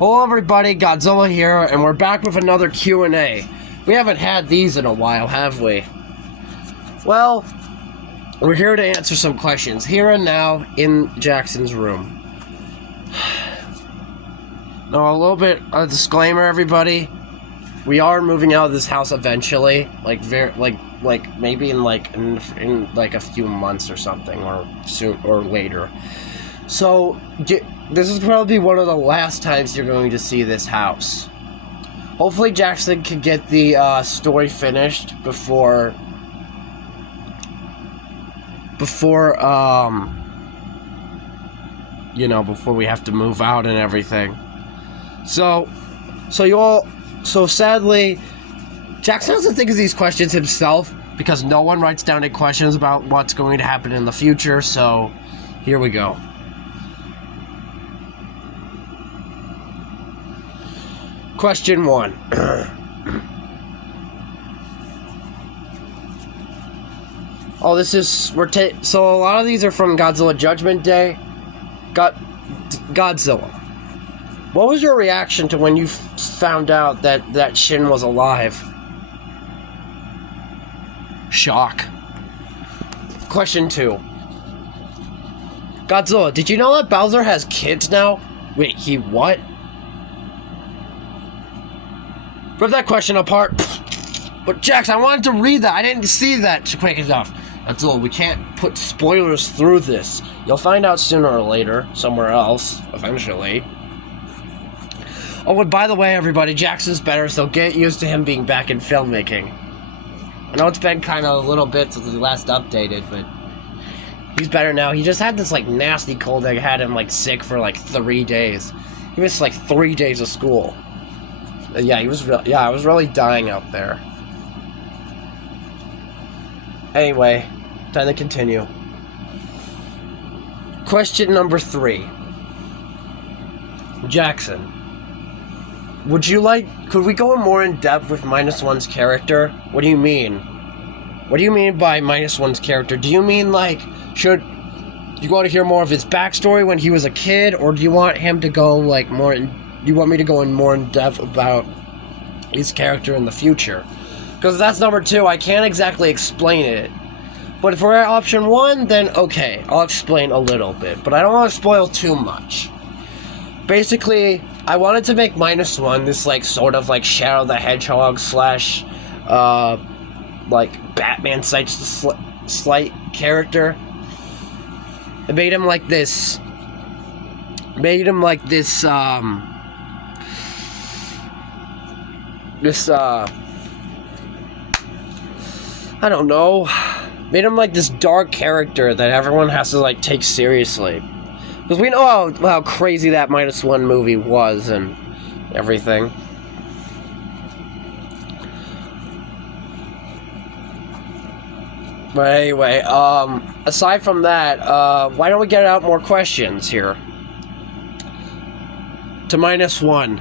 Hello everybody, Godzilla here, and we're back with another Q&A. We haven't had these in a while, have we? Well, we're here to answer some questions, here and now, in Jackson's room. Now, a little bit of a disclaimer, everybody. We are moving out of this house eventually, maybe in a few months or something, or soon, or later. So, this is probably one of the last times you're going to see this house. Hopefully Jackson can get the story finished before we have to move out and everything. So sadly, Jackson doesn't think of these questions himself because no one writes down any questions about what's going to happen in the future, so here we go. Question 1. So a lot of these are from Godzilla Judgment Day. Godzilla. What was your reaction to when you found out that Shin was alive? Shock. Question 2. Godzilla, did you know that Bowser has kids now? Wait, he what? Rip that question apart. But Jax, I wanted to read that. I didn't see that quick enough. That's all. We can't put spoilers through this. You'll find out sooner or later, somewhere else, eventually. Oh, and by the way, everybody, Jackson's better, so get used to him being back in filmmaking. I know it's been kind of a little bit since we last updated, but he's better now. He just had this, nasty cold that had him, sick for, 3 days. He missed, 3 days of school. Yeah, I was really dying out there. Anyway, time to continue. Question number 3. Jackson, could we go more in depth with -1's character? What do you mean? What do you mean by -1's character? Do you mean, should you want to hear more of his backstory when he was a kid, or do you want him to go, more in... You want me to go in more in depth about his character in the future? Because that's number 2. I can't exactly explain it. But if we're at option 1, then okay, I'll explain a little bit. But I don't want to spoil too much. Basically, I wanted to make -1 this sort of Shadow the Hedgehog / Batman slight character. I made him this. I don't know. Made him this dark character that everyone has to take seriously. Because we know how crazy that -1 movie was and everything. But anyway, aside from that, why don't we get out more questions here? To -1.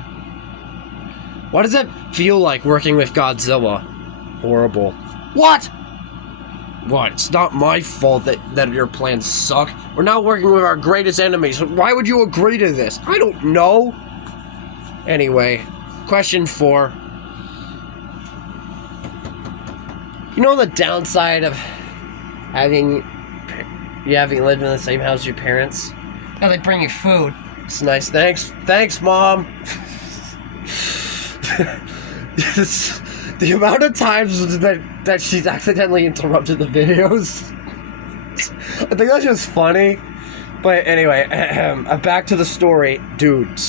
What does it feel like working with Godzilla? Horrible. What? What? It's not my fault that your plans suck. We're not working with our greatest enemies. Why would you agree to this? I don't know. Anyway, question 4. You know the downside of having lived in the same house as your parents? Now they bring you food. It's nice. Thanks, Mom. The amount of times that she's accidentally interrupted the videos, I think that's just funny. But anyway, back to the story. Dude,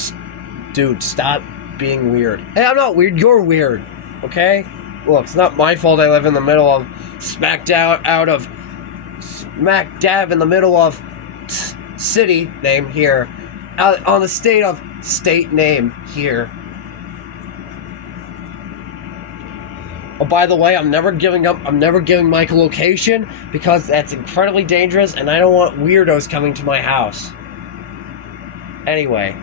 stop being weird. Hey, I'm not weird. You're weird. Okay? Look, it's not my fault I live in the middle of smack dab in the middle of city name here, on the state name here. Oh, by the way, I'm never giving my location because that's incredibly dangerous and I don't want weirdos coming to my house. Anyway.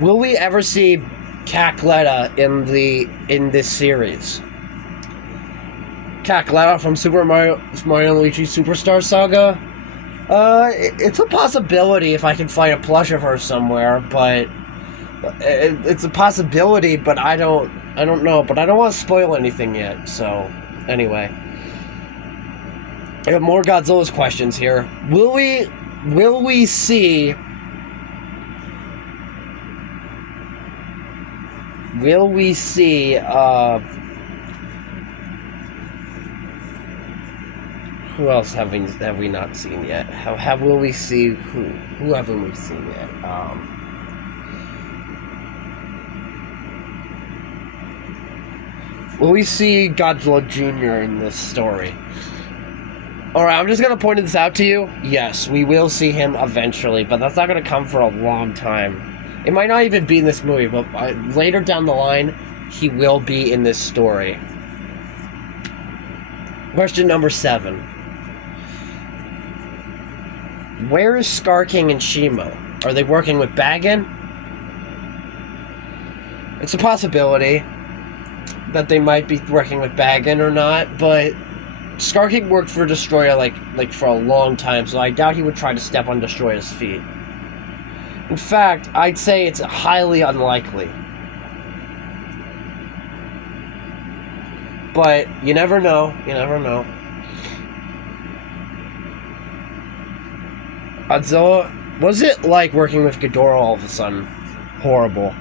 Will we ever see Cackletta in this series? Cackletta from Super Mario and Luigi Superstar Saga? It's a possibility if I can find a plush of her somewhere, but it's a possibility, but I don't know, but I don't want to spoil anything yet, so anyway. I have more Godzilla's questions here. Will we see who else have we not seen yet? Will we see who haven't we seen yet? Will we see Godzilla Jr. in this story? Alright, I'm just gonna point this out to you. Yes, we will see him eventually, but that's not gonna come for a long time. It might not even be in this movie, but later down the line, he will be in this story. Question number 7. Where is Scar King and Shimo? Are they working with Bagan? It's a possibility that they might be working with Bagan or not, but Scar King worked for Destroyer like for a long time, so I doubt he would try to step on Destroyer's feet. In fact, I'd say it's highly unlikely. But you never know. You never know. Godzilla, was it like working with Ghidorah all of a sudden? Horrible.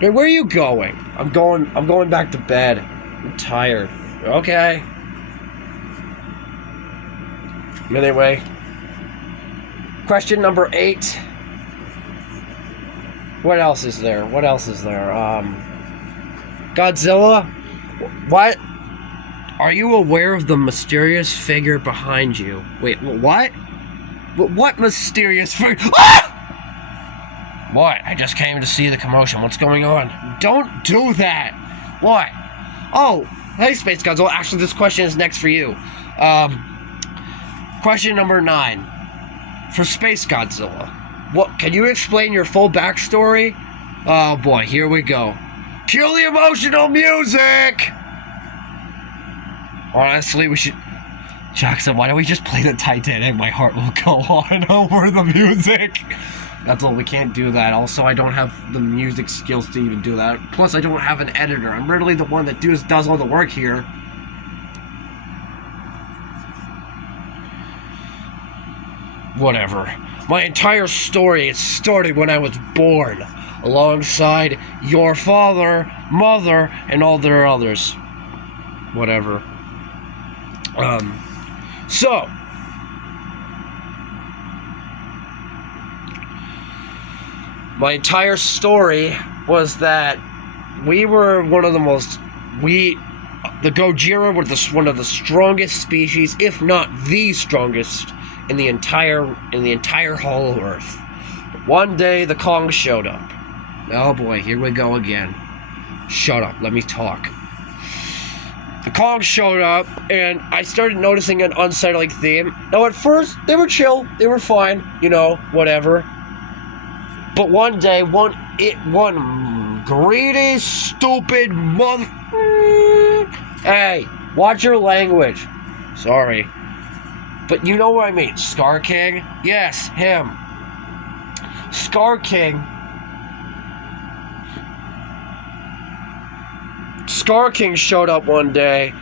Hey, where are you going? I'm going back to bed. I'm tired. Okay. Anyway. Question number 8. What else is there? Godzilla? What? Are you aware of the mysterious figure behind you? Wait, what? What mysterious figure? Ah! What? I just came to see the commotion. What's going on? Don't do that! What? Oh, hey, Space Godzilla. Actually, this question is next for you. Question number 9. For Space Godzilla. What? Can you explain your full backstory? Oh boy, here we go. Cue the emotional music! Honestly, we should... Jackson, why don't we just play the Titanic? My heart will go on over the music. That's all, we can't do that. Also, I don't have the music skills to even do that. Plus, I don't have an editor. I'm literally the one that does all the work here. Whatever. My entire story started when I was born, alongside your father, mother, and all their others. Whatever. So, my entire story was that we were one of the most, the Gojira were one of the strongest species, if not the strongest, in the entire Hollow Earth. But one day, the Kong showed up. Oh boy, here we go again. Shut up, let me talk. The Kong showed up, and I started noticing an unsettling theme. Now, at first, they were chill, they were fine, you know, whatever. But one day, one greedy, stupid mother... Hey, watch your language. Sorry. But you know what I mean. Scar King? Yes, him. Scar King showed up one day,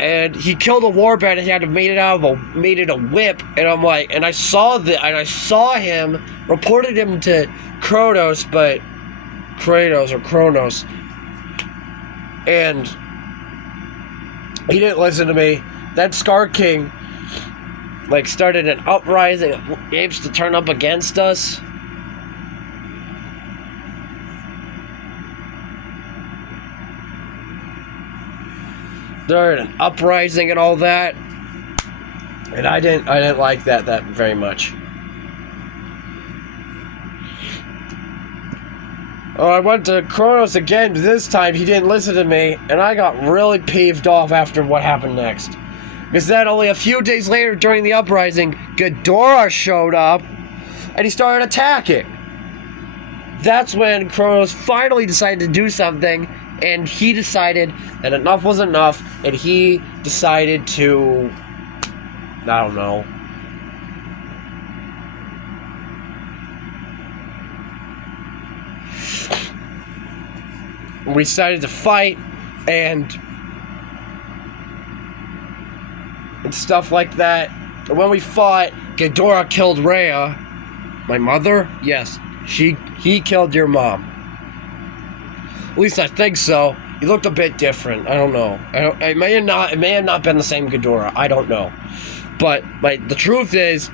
and he killed a warband, and he had to made it a whip, and I'm like, and I saw him, reported him to Kronos, and he didn't listen to me. Then Scar King, started an uprising of apes to turn up against us. Started an uprising and all that, and I didn't like that very much. Oh, I went to Kronos again, but this time he didn't listen to me, and I got really peeved off after what happened next. Because then only a few days later during the uprising, Ghidorah showed up, and he started attacking. That's when Kronos finally decided to do something, and he decided that enough was enough, and he decided to I don't know. We decided to fight and stuff like that. When we fought, Ghidorah killed Rhea. My mother? Yes. He killed your mom. At least I think so. He looked a bit different. I don't know. It may have not been the same Ghidorah. I don't know. But the truth is,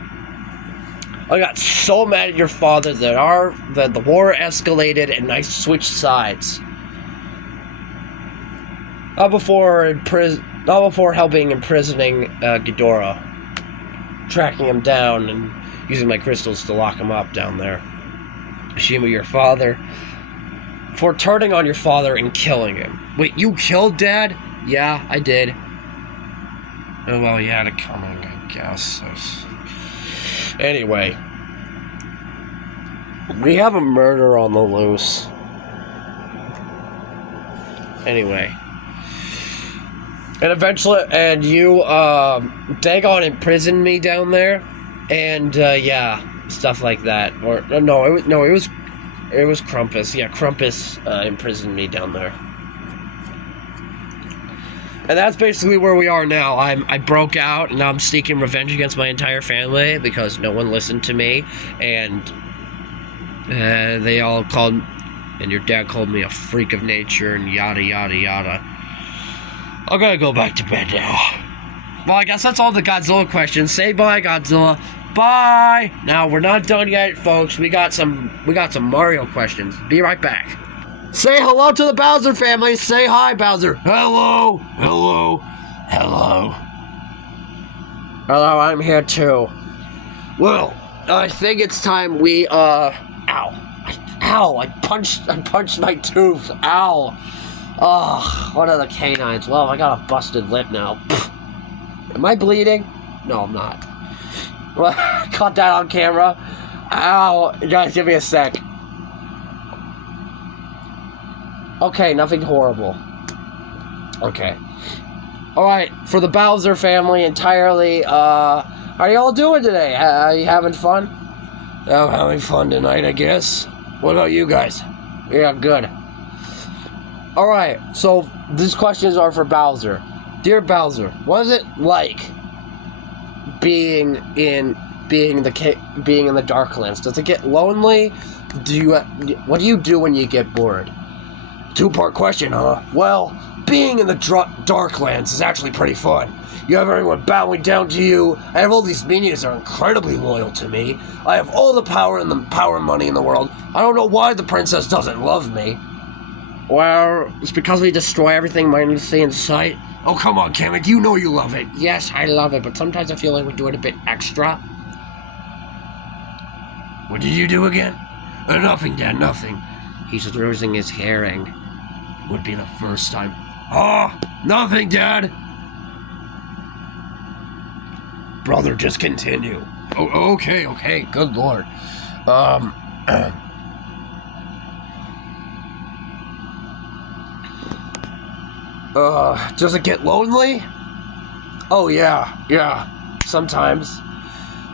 I got so mad at your father that the war escalated and I switched sides. Not before helping imprisoning Ghidorah, tracking him down and using my crystals to lock him up down there. Shima, your father, for turning on your father and killing him. Wait, you killed Dad? Yeah, I did. Oh, well, he had it coming, I guess. Anyway, we have a murder on the loose. Anyway. And eventually, and you, Dagon imprisoned me down there, and, yeah, stuff like that. Or, no, it was Krampus. Yeah, Krampus, imprisoned me down there. And that's basically where we are now. I broke out, and now I'm seeking revenge against my entire family, because no one listened to me, and, they all called, and your dad called me a freak of nature, and yada, yada, yada. I gotta go back to bed now. Well, I guess that's all the Godzilla questions. Say bye, Godzilla. Bye! Now, we're not done yet, folks. We got some Mario questions. Be right back. Say hello to the Bowser family. Say hi, Bowser. Hello. Hello. Hello. Hello, I'm here too. Well, I think it's time we, ow. I punched my tooth. Ow. Oh, what are the canines? Well, I got a busted lip now. Am I bleeding? No, I'm not. Well, caught that on camera. Ow. Guys, give me a sec. Okay, nothing horrible. Okay. Alright, for the Bowser family entirely, how are y'all doing today? Are you having fun? I'm having fun tonight, I guess. What about you guys? Yeah, good. Alright, so these questions are for Bowser. Dear Bowser, what is it like being in the Darklands? Does it get lonely? What do you do when you get bored? Two-part question, huh? Well, being in the Darklands is actually pretty fun. You have everyone bowing down to you. I have all these minions that are incredibly loyal to me. I have all the power and money in the world. I don't know why the princess doesn't love me. Well, it's because we destroy everything mindlessly in sight. Oh, come on, Kamek, you know you love it. Yes, I love it, but sometimes I feel like we do it a bit extra. What did you do again? Nothing, Dad, nothing. He's losing his hearing. It would be the first time. Oh, nothing, Dad. Brother, just continue. Oh, okay, good lord. Does it get lonely? Oh, yeah, sometimes.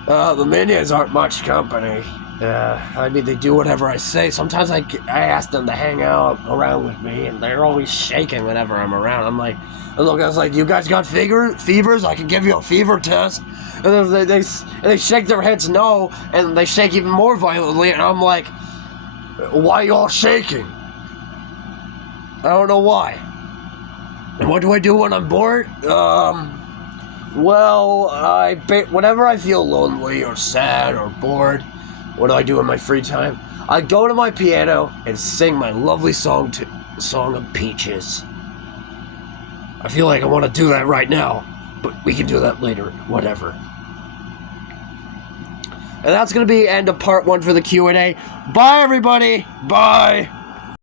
The minions aren't much company. I mean, they do whatever I say. Sometimes I ask them to hang out around with me, and they're always shaking whenever I'm around. I'm like, look, I was like, you guys got fevers? I can give you a fever test. And then they shake their heads no, and they shake even more violently, and I'm like, why are you all shaking? I don't know why. And what do I do when I'm bored? Well, whenever I feel lonely or sad or bored, what do I do in my free time? I go to my piano and sing my lovely song of Peaches. I feel like I want to do that right now, but we can do that later, whatever. And that's going to be the end of part 1 for the Q&A. Bye, everybody. Bye.